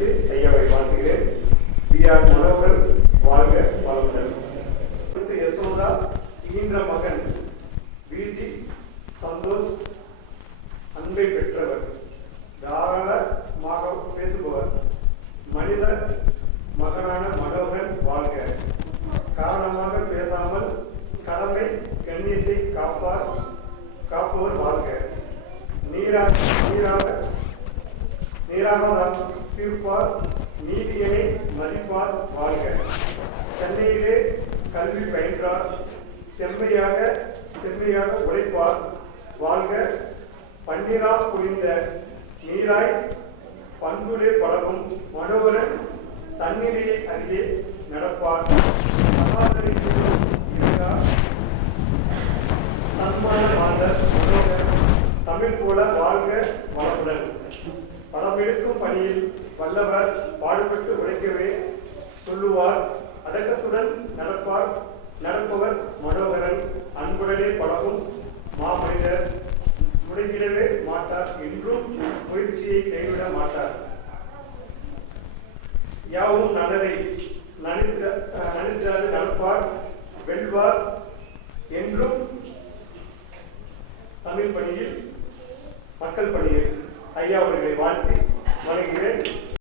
அழைத்து ஐயாவை வாழ்த்துகிறேன். B.R. மனோகரன் வாழ்க வளமுடன். யசோதா ஈன்ற மகன் V.G. சந்தோஷ் அன்பை பெற்றவர், தாராளமாக பேசுபவர், மனித மகனான மனோகரன் வாழ்க. காரணமாக பேசாமல் கடமை கண்ணியத்தை காப்பவர் வாழ்க. நீராக தீர்ப்பார், நீதியனை மதிப்பார் வாழ்க. சென்னையிலே கல்வி பயின்றார், செம்மையாக உழைப்பார் வாழ்க. பன்னிரா புரிந்த நீராய் பண்புலே பழகும் மனோகரன் தண்ணீரை அருகே நடப்பார். தன்மான மாதர் மனோகரன் தமிழ் போல வாழ்க வளமுடன். படமெடுக்கும் பணியில் வல்லவர், பாடுபட்டு உழைக்கவே சொல்லுவார், அடக்கத்துடன் நடப்பவர் மனோகரன். அன்புடனே பழகும் மாமனிதர், முடங்கிடவே மாட்டார், என்றும் முயற்சியை கைவிட மாட்டார். யாவும் நல்லதை நனித்திராது நடப்பார், வெல்வார் என்றும் தமிழ் பணியில் மக்கள் பணியில்